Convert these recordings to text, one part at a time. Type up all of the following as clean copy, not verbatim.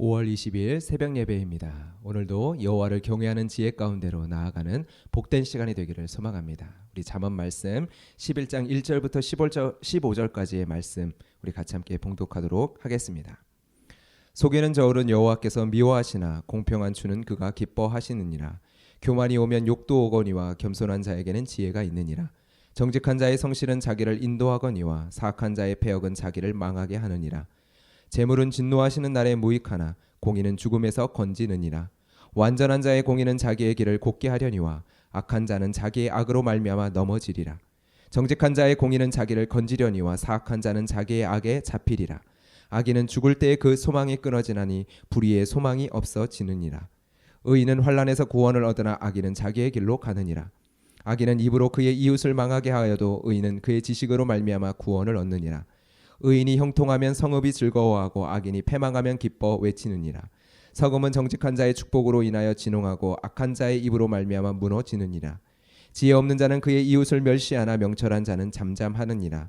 5월 20일 새벽 예배입니다. 오늘도 여호와를 경외하는 지혜 가운데로 나아가는 복된 시간이 되기를 소망합니다. 우리 잠언 말씀 11장 1절부터 15절까지의 말씀 우리 같이 함께 봉독하도록 하겠습니다. 속이는 저울은 여호와께서 미워하시나 공평한 주는 그가 기뻐하시느니라. 교만이 오면 욕도 오거니와 겸손한 자에게는 지혜가 있느니라. 정직한 자의 성실은 자기를 인도하거니와 사악한 자의 패역은 자기를 망하게 하느니라. 재물은 진노하시는 날에 무익하나 공의는 죽음에서 건지느니라. 완전한 자의 공의는 자기의 길을 곧게 하려니와 악한 자는 자기의 악으로 말미암아 넘어지리라. 정직한 자의 공의는 자기를 건지려니와 사악한 자는 자기의 악에 잡히리라. 악인은 죽을 때에 그 소망이 끊어지나니 불의의 소망이 없어지느니라. 의인은 환난에서 구원을 얻으나 악인은 자기의 길로 가느니라. 악인은 입으로 그의 이웃을 망하게 하여도 의인은 그의 지식으로 말미암아 구원을 얻느니라. 의인이 형통하면 성읍이 즐거워하고 악인이 패망하면 기뻐 외치느니라. 서금은 정직한 자의 축복으로 인하여 진홍하고 악한 자의 입으로 말미암아 무너지느니라. 지혜 없는 자는 그의 이웃을 멸시하나 명철한 자는 잠잠하느니라.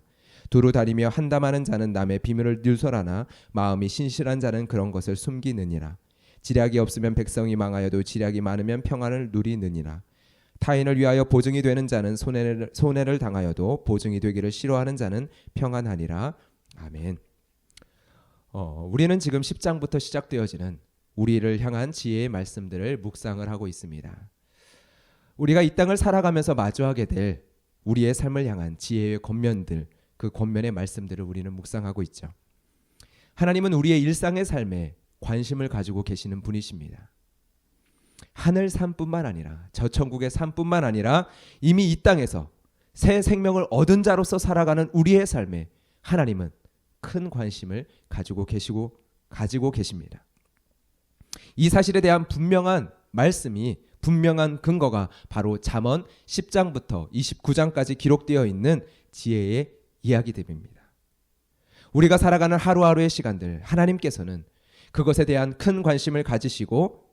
두루 다니며 한담하는 자는 남의 비밀을 누설하나 마음이 신실한 자는 그런 것을 숨기느니라. 지략이 없으면 백성이 망하여도 지략이 많으면 평안을 누리느니라. 타인을 위하여 보증이 되는 자는 손해를 당하여도 보증이 되기를 싫어하는 자는 평안하니라. 아멘. 우리는 지금 10장부터 시작되어지는 우리를 향한 지혜의 말씀들을 묵상을 하고 있습니다. 우리가 이 땅을 살아가면서 마주하게 될 우리의 삶을 향한 지혜의 권면들, 그 권면의 말씀들을 우리는 묵상하고 있죠. 하나님은 우리의 일상의 삶에 관심을 가지고 계시는 분이십니다. 하늘 삶뿐만 아니라 저 천국의 삶뿐만 아니라 이미 이 땅에서 새 생명을 얻은 자로서 살아가는 우리의 삶에 하나님은 큰 관심을 가지고 계십니다. 이 사실에 대한 분명한 말씀이, 분명한 근거가 바로 잠언 10장부터 29장까지 기록되어 있는 지혜의 이야기들입니다. 우리가 살아가는 하루하루의 시간들, 하나님께서는 그것에 대한 큰 관심을 가지시고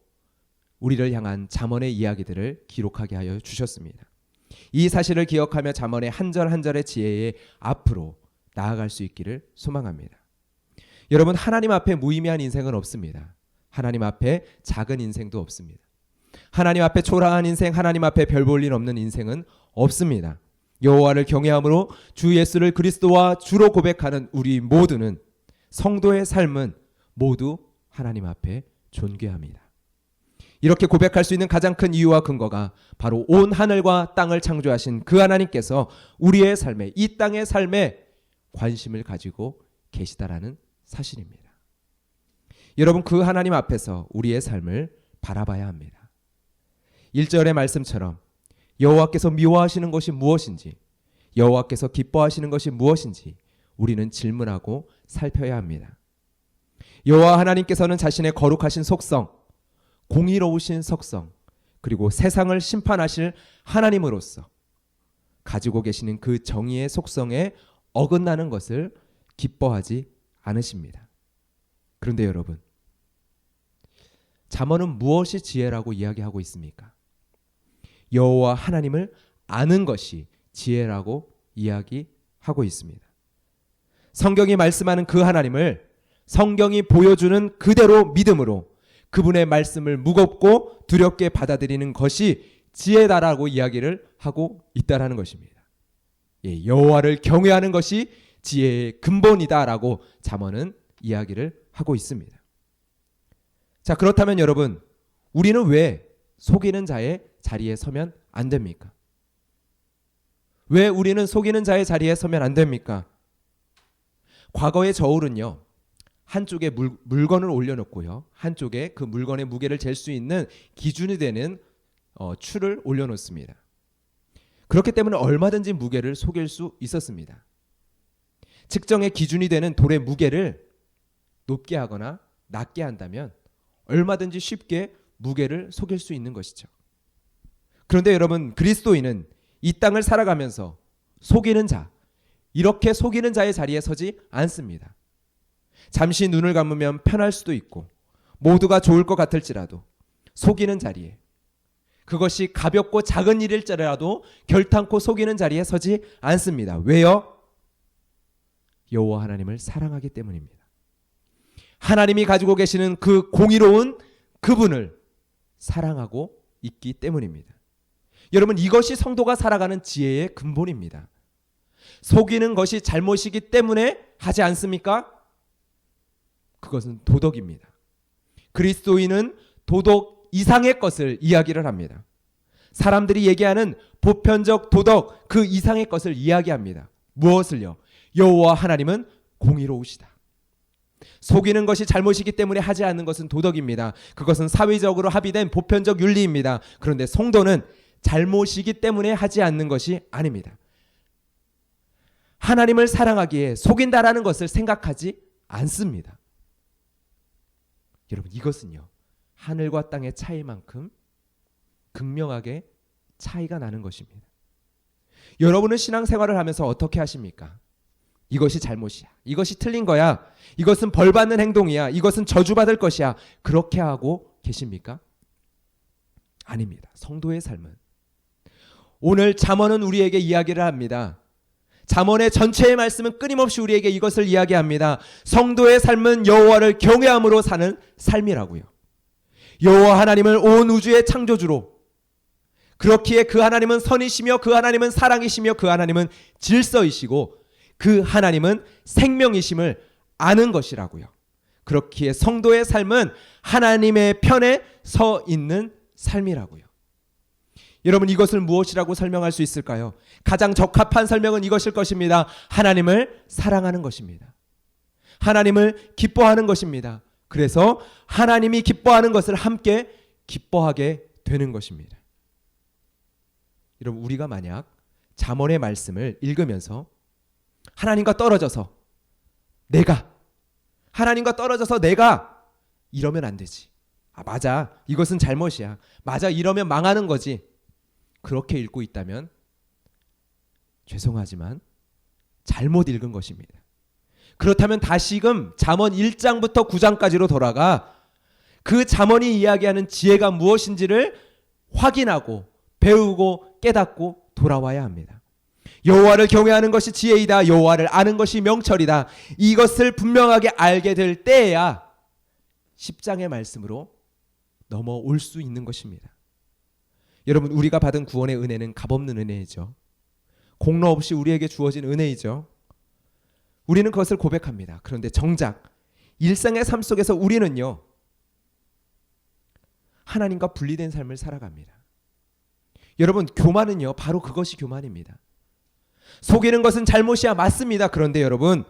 우리를 향한 잠언의 이야기들을 기록하게 하여 주셨습니다. 이 사실을 기억하며 잠언의 한 절 한 절의 지혜의 앞으로 나아갈 수 있기를 소망합니다. 여러분, 하나님 앞에 무의미한 인생은 없습니다. 하나님 앞에 작은 인생도 없습니다. 하나님 앞에 초라한 인생, 하나님 앞에 별 볼 일 없는 인생은 없습니다. 여호와를 경외함으로 주 예수를 그리스도와 주로 고백하는 우리 모두는, 성도의 삶은 모두 하나님 앞에 존귀합니다. 이렇게 고백할 수 있는 가장 큰 이유와 근거가 바로 온 하늘과 땅을 창조하신 그 하나님께서 우리의 삶에, 이 땅의 삶에 관심을 가지고 계시다라는 사실입니다. 여러분, 그 하나님 앞에서 우리의 삶을 바라봐야 합니다. 1절의 말씀처럼 여호와께서 미워하시는 것이 무엇인지, 여호와께서 기뻐하시는 것이 무엇인지 우리는 질문하고 살펴야 합니다. 여호와 하나님께서는 자신의 거룩하신 속성, 공의로우신 속성, 그리고 세상을 심판하실 하나님으로서 가지고 계시는 그 정의의 속성에 어긋나는 것을 기뻐하지 않으십니다. 그런데 여러분, 잠언은 무엇이 지혜라고 이야기하고 있습니까? 여호와 하나님을 아는 것이 지혜라고 이야기하고 있습니다. 성경이 말씀하는 그 하나님을 성경이 보여주는 그대로 믿음으로 그분의 말씀을 무겁고 두렵게 받아들이는 것이 지혜다라고 이야기를 하고 있다라는 것입니다. 여호와를 경외하는 것이 지혜의 근본이다라고 잠언은 이야기를 하고 있습니다. 자, 그렇다면 여러분, 우리는 왜 속이는 자의 자리에 서면 안 됩니까? 왜 우리는 속이는 자의 자리에 서면 안 됩니까? 과거의 저울은요, 한쪽에 물건을 올려놓고요, 한쪽에 그 물건의 무게를 잴 수 있는 기준이 되는 추를 올려놓습니다. 그렇기 때문에 얼마든지 무게를 속일 수 있었습니다. 측정의 기준이 되는 돌의 무게를 높게 하거나 낮게 한다면 얼마든지 쉽게 무게를 속일 수 있는 것이죠. 그런데 여러분, 그리스도인은 이 땅을 살아가면서 속이는 자, 이렇게 속이는 자의 자리에 서지 않습니다. 잠시 눈을 감으면 편할 수도 있고 모두가 좋을 것 같을지라도 속이는 자리에, 그것이 가볍고 작은 일일지라도 결탄코 속이는 자리에 서지 않습니다. 왜요? 여호와 하나님을 사랑하기 때문입니다. 하나님이 가지고 계시는 그 공의로운 그분을 사랑하고 있기 때문입니다. 여러분, 이것이 성도가 살아가는 지혜의 근본입니다. 속이는 것이 잘못이기 때문에 하지 않습니까? 그것은 도덕입니다. 그리스도인은 도덕 이상의 것을 이야기를 합니다. 사람들이 얘기하는 보편적 도덕 그 이상의 것을 이야기합니다. 무엇을요? 여호와 하나님은 공의로우시다. 속이는 것이 잘못이기 때문에 하지 않는 것은 도덕입니다. 그것은 사회적으로 합의된 보편적 윤리입니다. 그런데 성도는 잘못이기 때문에 하지 않는 것이 아닙니다. 하나님을 사랑하기에 속인다라는 것을 생각하지 않습니다. 여러분, 이것은요, 하늘과 땅의 차이만큼 극명하게 차이가 나는 것입니다. 여러분은 신앙생활을 하면서 어떻게 하십니까? 이것이 잘못이야. 이것이 틀린 거야. 이것은 벌받는 행동이야. 이것은 저주받을 것이야. 그렇게 하고 계십니까? 아닙니다. 성도의 삶은 오늘 잠언은 우리에게 이야기를 합니다. 잠언의 전체의 말씀은 끊임없이 우리에게 이것을 이야기합니다. 성도의 삶은 여호와를 경외함으로 사는 삶이라고요. 여호와 하나님을 온 우주의 창조주로, 그렇기에 그 하나님은 선이시며 그 하나님은 사랑이시며 그 하나님은 질서이시고 그 하나님은 생명이심을 아는 것이라고요. 그렇기에 성도의 삶은 하나님의 편에 서 있는 삶이라고요. 여러분, 이것을 무엇이라고 설명할 수 있을까요? 가장 적합한 설명은 이것일 것입니다. 하나님을 사랑하는 것입니다. 하나님을 기뻐하는 것입니다. 그래서 하나님이 기뻐하는 것을 함께 기뻐하게 되는 것입니다. 여러분, 우리가 만약 잠언의 말씀을 읽으면서 하나님과 떨어져서 내가 이러면 안 되지. 맞아, 이것은 잘못이야. 맞아, 이러면 망하는 거지. 그렇게 읽고 있다면 죄송하지만 잘못 읽은 것입니다. 그렇다면 다시금 잠언 1장부터 9장까지로 돌아가 그 잠언이 이야기하는 지혜가 무엇인지를 확인하고 배우고 깨닫고 돌아와야 합니다. 여호와를 경외하는 것이 지혜이다. 여호와를 아는 것이 명철이다. 이것을 분명하게 알게 될 때에야 10장의 말씀으로 넘어올 수 있는 것입니다. 여러분, 우리가 받은 구원의 은혜는 값없는 은혜이죠. 공로 없이 우리에게 주어진 은혜이죠. 우리는 그것을 고백합니다. 그런데 정작 일상의 삶 속에서 우리는요, 하나님과 분리된 삶을 살아갑니다. 여러분, 교만은요, 바로 그것이 교만입니다. 속이는 것은 잘못이야, 맞습니다. 그런데 여러분,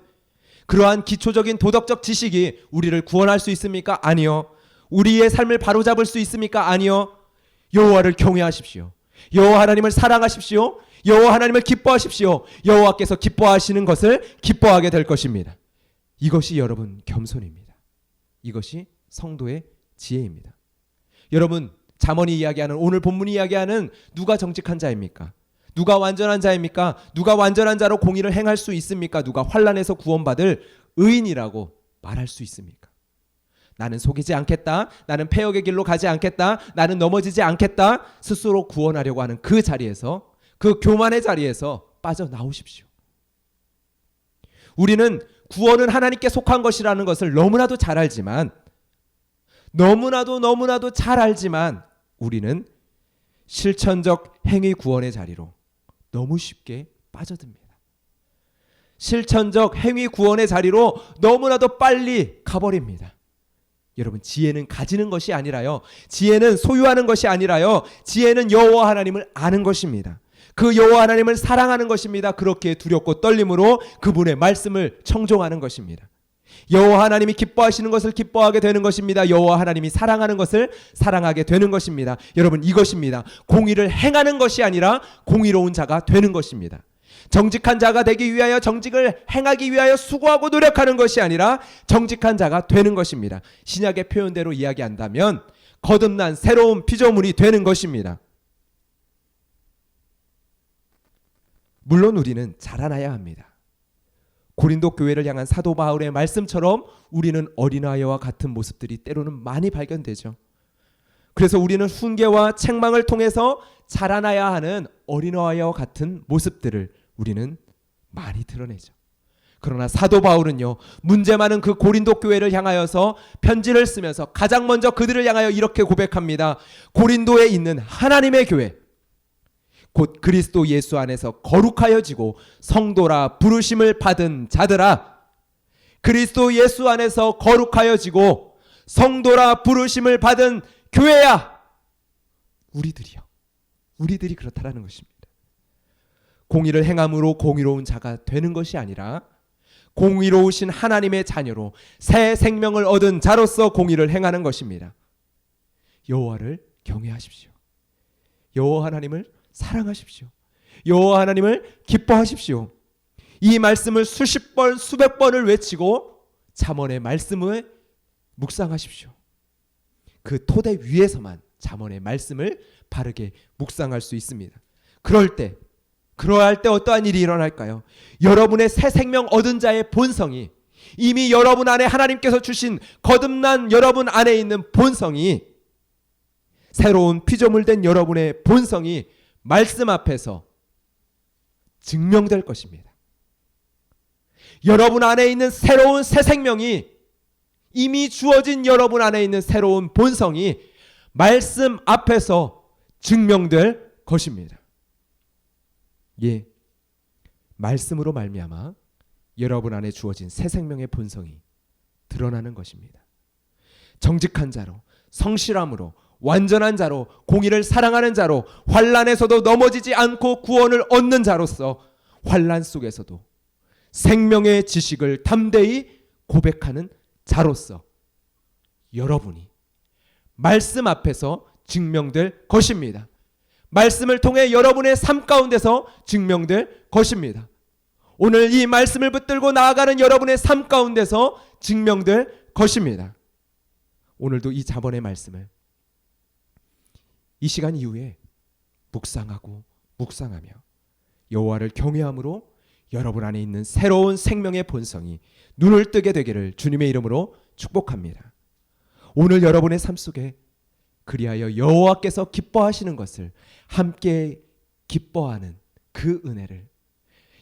그러한 기초적인 도덕적 지식이 우리를 구원할 수 있습니까? 아니요. 우리의 삶을 바로잡을 수 있습니까? 아니요. 여호와를 경외하십시오. 여호와 하나님을 사랑하십시오. 여호와 하나님을 기뻐하십시오. 여호와께서 기뻐하시는 것을 기뻐하게 될 것입니다. 이것이 여러분 겸손입니다. 이것이 성도의 지혜입니다. 여러분, 잠언이 이야기하는, 오늘 본문이 이야기하는 누가 정직한 자입니까? 누가 완전한 자입니까? 누가 완전한 자로 공의를 행할 수 있습니까? 누가 환난에서 구원받을 의인이라고 말할 수 있습니까? 나는 속이지 않겠다. 나는 패역의 길로 가지 않겠다. 나는 넘어지지 않겠다. 스스로 구원하려고 하는 그 자리에서, 그 교만의 자리에서 빠져나오십시오. 우리는 구원은 하나님께 속한 것이라는 것을 너무나도 잘 알지만, 너무나도 잘 알지만 우리는 실천적 행위 구원의 자리로 너무 쉽게 빠져듭니다. 실천적 행위 구원의 자리로 너무나도 빨리 가버립니다. 여러분, 지혜는 가지는 것이 아니라요, 지혜는 소유하는 것이 아니라요, 지혜는 여호와 하나님을 아는 것입니다. 그 여호와 하나님을 사랑하는 것입니다. 그렇게 두렵고 떨림으로 그분의 말씀을 청종하는 것입니다. 여호와 하나님이 기뻐하시는 것을 기뻐하게 되는 것입니다. 여호와 하나님이 사랑하는 것을 사랑하게 되는 것입니다. 여러분, 이것입니다. 공의를 행하는 것이 아니라 공의로운 자가 되는 것입니다. 정직한 자가 되기 위하여 정직을 행하기 위하여 수고하고 노력하는 것이 아니라 정직한 자가 되는 것입니다. 신약의 표현대로 이야기한다면 거듭난 새로운 피조물이 되는 것입니다. 물론 우리는 자라나야 합니다. 고린도 교회를 향한 사도 바울의 말씀처럼 우리는 어린아이와 같은 모습들이 때로는 많이 발견되죠. 그래서 우리는 훈계와 책망을 통해서 자라나야 하는 어린아이와 같은 모습들을 우리는 많이 드러내죠. 그러나 사도 바울은요, 문제 많은 그 고린도 교회를 향하여서 편지를 쓰면서 가장 먼저 그들을 향하여 이렇게 고백합니다. 고린도에 있는 하나님의 교회, 곧 그리스도 예수 안에서 거룩하여지고 성도라 부르심을 받은 자들아, 그리스도 예수 안에서 거룩하여지고 성도라 부르심을 받은 교회야. 우리들이 그렇다라는 것입니다. 공의를 행함으로 공의로운 자가 되는 것이 아니라 공의로우신 하나님의 자녀로 새 생명을 얻은 자로서 공의를 행하는 것입니다. 여호와를 경외하십시오. 여호와 하나님을 사랑하십시오. 여호와 하나님을 기뻐하십시오. 이 말씀을 수십 번 수백 번을 외치고 잠언의 말씀을 묵상하십시오. 그 토대 위에서만 잠언의 말씀을 바르게 묵상할 수 있습니다. 그러할 때 어떠한 일이 일어날까요? 여러분의 새 생명 얻은 자의 본성이, 이미 여러분 안에 하나님께서 주신 거듭난 여러분 안에 있는 본성이, 새로운 피조물된 여러분의 본성이 말씀 앞에서 증명될 것입니다. 여러분 안에 있는 새로운 새 생명이, 이미 주어진 여러분 안에 있는 새로운 본성이 말씀 앞에서 증명될 것입니다. 예, 말씀으로 말미암아 여러분 안에 주어진 새 생명의 본성이 드러나는 것입니다. 정직한 자로, 성실함으로, 완전한 자로, 공의를 사랑하는 자로, 환난에서도 넘어지지 않고 구원을 얻는 자로서 환난 속에서도 생명의 지식을 담대히 고백하는 자로서 여러분이 말씀 앞에서 증명될 것입니다. 말씀을 통해 여러분의 삶 가운데서 증명될 것입니다. 오늘 이 말씀을 붙들고 나아가는 여러분의 삶 가운데서 증명될 것입니다. 오늘도 이 잠언의 말씀을 이 시간 이후에 묵상하고 묵상하며 여호와를 경외함으로 여러분 안에 있는 새로운 생명의 본성이 눈을 뜨게 되기를 주님의 이름으로 축복합니다. 오늘 여러분의 삶 속에 그리하여 여호와께서 기뻐하시는 것을 함께 기뻐하는 그 은혜를,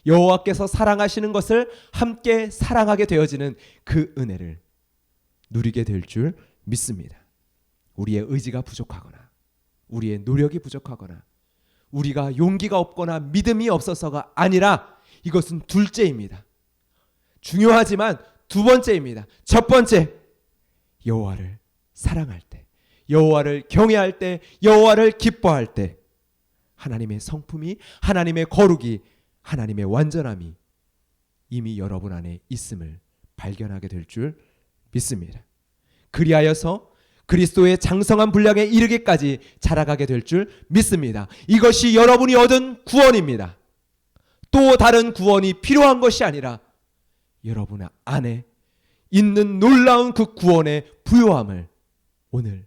여호와께서 사랑하시는 것을 함께 사랑하게 되어지는 그 은혜를 누리게 될 줄 믿습니다. 우리의 의지가 부족하거나 우리의 노력이 부족하거나 우리가 용기가 없거나 믿음이 없어서가 아니라 이것은 둘째입니다. 중요하지만 두 번째입니다. 첫 번째, 여호와를 사랑할 때, 여호와를 경외할 때, 여호와를 기뻐할 때 하나님의 성품이, 하나님의 거룩이, 하나님의 완전함이 이미 여러분 안에 있음을 발견하게 될 줄 믿습니다. 그리하여서 그리스도의 장성한 분량에 이르기까지 자라가게 될 줄 믿습니다. 이것이 여러분이 얻은 구원입니다. 또 다른 구원이 필요한 것이 아니라 여러분 안에 있는 놀라운 그 구원의 부요함을 오늘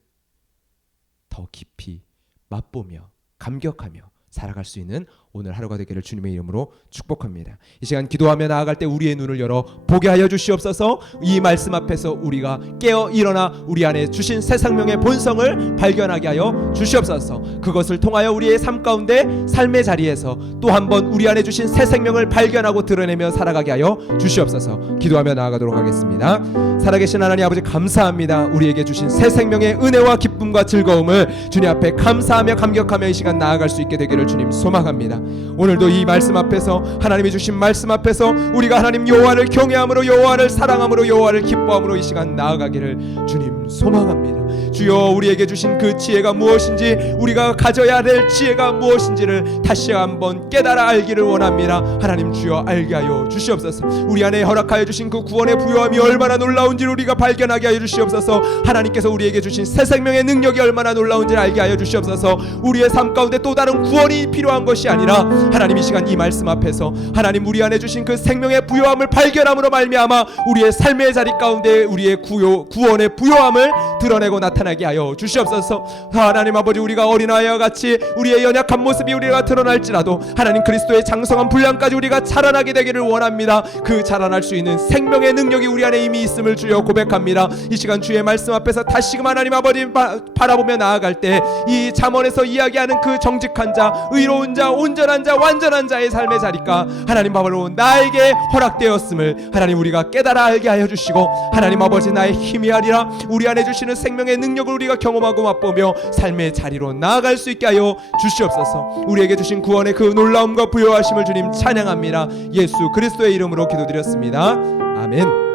더 깊이 맛보며 감격하며 살아갈 수 있는 오늘 하루가 되기를 주님의 이름으로 축복합니다. 이 시간 기도하며 나아갈 때 우리의 눈을 열어 보게 하여 주시옵소서. 이 말씀 앞에서 우리가 깨어 일어나 우리 안에 주신 새 생명의 본성을 발견하게 하여 주시옵소서. 그것을 통하여 우리의 삶 가운데 삶의 자리에서 또 한 번 우리 안에 주신 새 생명을 발견하고 드러내며 살아가게 하여 주시옵소서. 기도하며 나아가도록 하겠습니다. 살아계신 하나님 아버지, 감사합니다. 우리에게 주신 새 생명의 은혜와 기쁨과 즐거움을 주님 앞에 감사하며 감격하며 이 시간 나아갈 수 있게 되기를 주님 소망합니다. 오늘도 이 말씀 앞에서, 하나님이 주신 말씀 앞에서 우리가 하나님 여호와를 경외함으로, 여호와를 사랑함으로, 여호와를 기뻐함으로 이 시간 나아가기를 주님 소망합니다. 주여, 우리에게 주신 그 지혜가 무엇인지, 우리가 가져야 될 지혜가 무엇인지를 다시 한번 깨달아 알기를 원합니다. 하나님 주여, 알게 하여 주시옵소서. 우리 안에 허락하여 주신 그 구원의 부요함이 얼마나 놀라운지를 우리가 발견하게 하여 주시옵소서. 하나님께서 우리에게 주신 새 생명의 능력이 얼마나 놀라운지를 알게 하여 주시옵소서. 우리의 삶 가운데 또 다른 구원이 필요한 것이 아니라 하나님 이 시간 이 말씀 앞에서 하나님 우리 안에 주신 그 생명의 부요함을 발견함으로 말미암아 우리의 삶의 자리 가운데 우리의 구원의 부요함을 드러내고 나타내는 나타나게 하여 주시옵소서. 하나님 아버지, 우리가 어린아이와 같이 우리의 연약한 모습이 우리가 드러날지라도 하나님 그리스도의 장성한 분량까지 우리가 자라나게 되기를 원합니다. 그 자라날 수 있는 생명의 능력이 우리 안에 이미 있음을 주여 고백합니다. 이 시간 주의 말씀 앞에서 다시금 하나님 아버지 바라보며 나아갈 때 이 잠언에서 이야기하는 그 정직한 자, 의로운 자, 온전한 자, 완전한 자의 삶의 자리가 하나님 바로 나에게 허락되었음을 하나님 우리가 깨달아 알게 하여 주시고, 하나님 아버지 나의 힘이 아니라 우리 안에 주시는 생명의 능력을 우리가 경험하고 맛보며 삶의 자리로 나아갈 수 있게 하여 주시옵소서. 우리에게 주신 구원의 그 놀라움과 부요하심을 주님 찬양합니다. 예수 그리스도의 이름으로 기도드렸습니다. 아멘.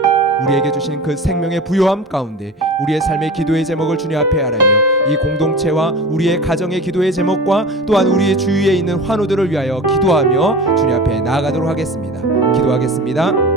우리에게 주신 그 생명의 부요함 가운데 우리의 삶의 기도의 제목을 주님 앞에 아뢰며 이 공동체와 우리의 가정의 기도의 제목과 또한 우리의 주위에 있는 환우들을 위하여 기도하며 주님 앞에 나아가도록 하겠습니다. 기도하겠습니다.